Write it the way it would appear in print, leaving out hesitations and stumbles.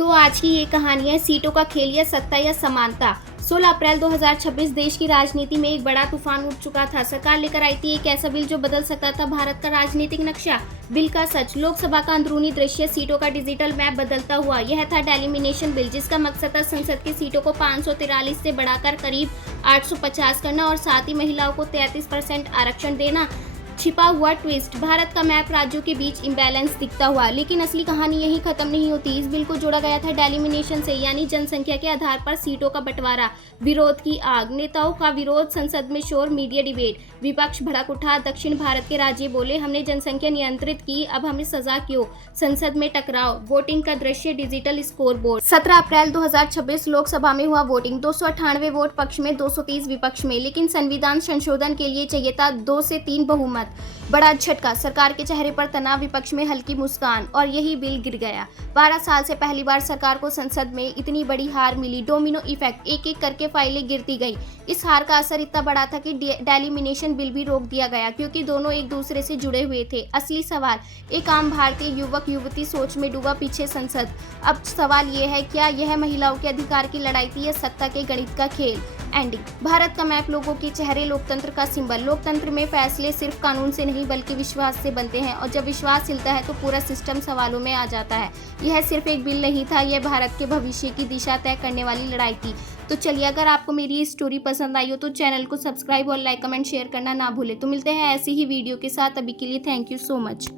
तो आज की ये कहानी है सीटों का खेल या सत्ता या समानता। 16 अप्रैल 2026 देश की राजनीति में एक बड़ा तूफान उठ चुका था। सरकार लेकर आई थी एक ऐसा बिल जो बदल सकता था भारत का राजनीतिक नक्शा। बिल का सच, लोकसभा का अंदरूनी दृश्य, सीटों का डिजिटल मैप बदलता हुआ। यह था डेलिमिनेशन बिल, जिसका मकसद था संसद की सीटों को 543 से बढ़ाकर करीब 850 करना और साथ ही महिलाओं को 33% आरक्षण देना। छिपा हुआ ट्विस्ट, भारत का मैप राज्यों के बीच इम्बैलेंस दिखता हुआ। लेकिन असली कहानी यहीं खत्म नहीं होती। इस बिल को जोड़ा गया था डेलिमिनेशन से, यानी जनसंख्या के आधार पर सीटों का बंटवारा। विरोध की आग, नेताओं का विरोध, संसद में शोर, मीडिया डिबेट, विपक्ष भड़क उठा। दक्षिण भारत के राज्य बोले, हमने जनसंख्या नियंत्रित की, अब हमें सजा क्यों। संसद में टकराव, वोटिंग का दृश्य, डिजिटल स्कोर बोर्ड। 17 अप्रैल 2026 लोकसभा में हुआ वोटिंग। 298 वोट पक्ष में, 230 विपक्ष में। लेकिन संविधान संशोधन के लिए चाहिए था 2 से 3 बहुमत। बड़ा झटका, सरकार के चेहरे पर तनाव, विपक्ष में हल्की मुस्कान, और यही बिल गिर गया। 12 साल से पहली बार सरकार को संसद में इतनी बड़ी हार मिली। डोमिनो इफेक्ट, एक एक करके फाइलें गिरती गई। इस हार का असर इतना बड़ा था कि डेलिमिनेशन बिल भी रोक दिया गया, क्योंकि दोनों एक दूसरे से जुड़े हुए थे। असली सवाल, एक आम भारतीय युवक युवती सोच में डूबा, पीछे संसद। अब सवाल ये है, क्या यह महिलाओं के अधिकार की लड़ाई थी या सत्ता के गणित का खेल। एंडिंग, भारत का मैप, लोगों के चेहरे, लोकतंत्र का सिंबल। लोकतंत्र में फैसले सिर्फ कानून से नहीं बल्कि विश्वास से बनते हैं, और जब विश्वास हिलता है तो पूरा सिस्टम सवालों में आ जाता है। यह सिर्फ एक बिल नहीं था, यह भारत के भविष्य की दिशा तय करने वाली लड़ाई थी। तो चलिए, अगर आपको मेरी ये स्टोरी पसंद आई हो तो चैनल को सब्सक्राइब और लाइक कमेंट शेयर करना ना भूलें। तो मिलते हैं ऐसी ही वीडियो के साथ। अभी के लिए थैंक यू सो मच।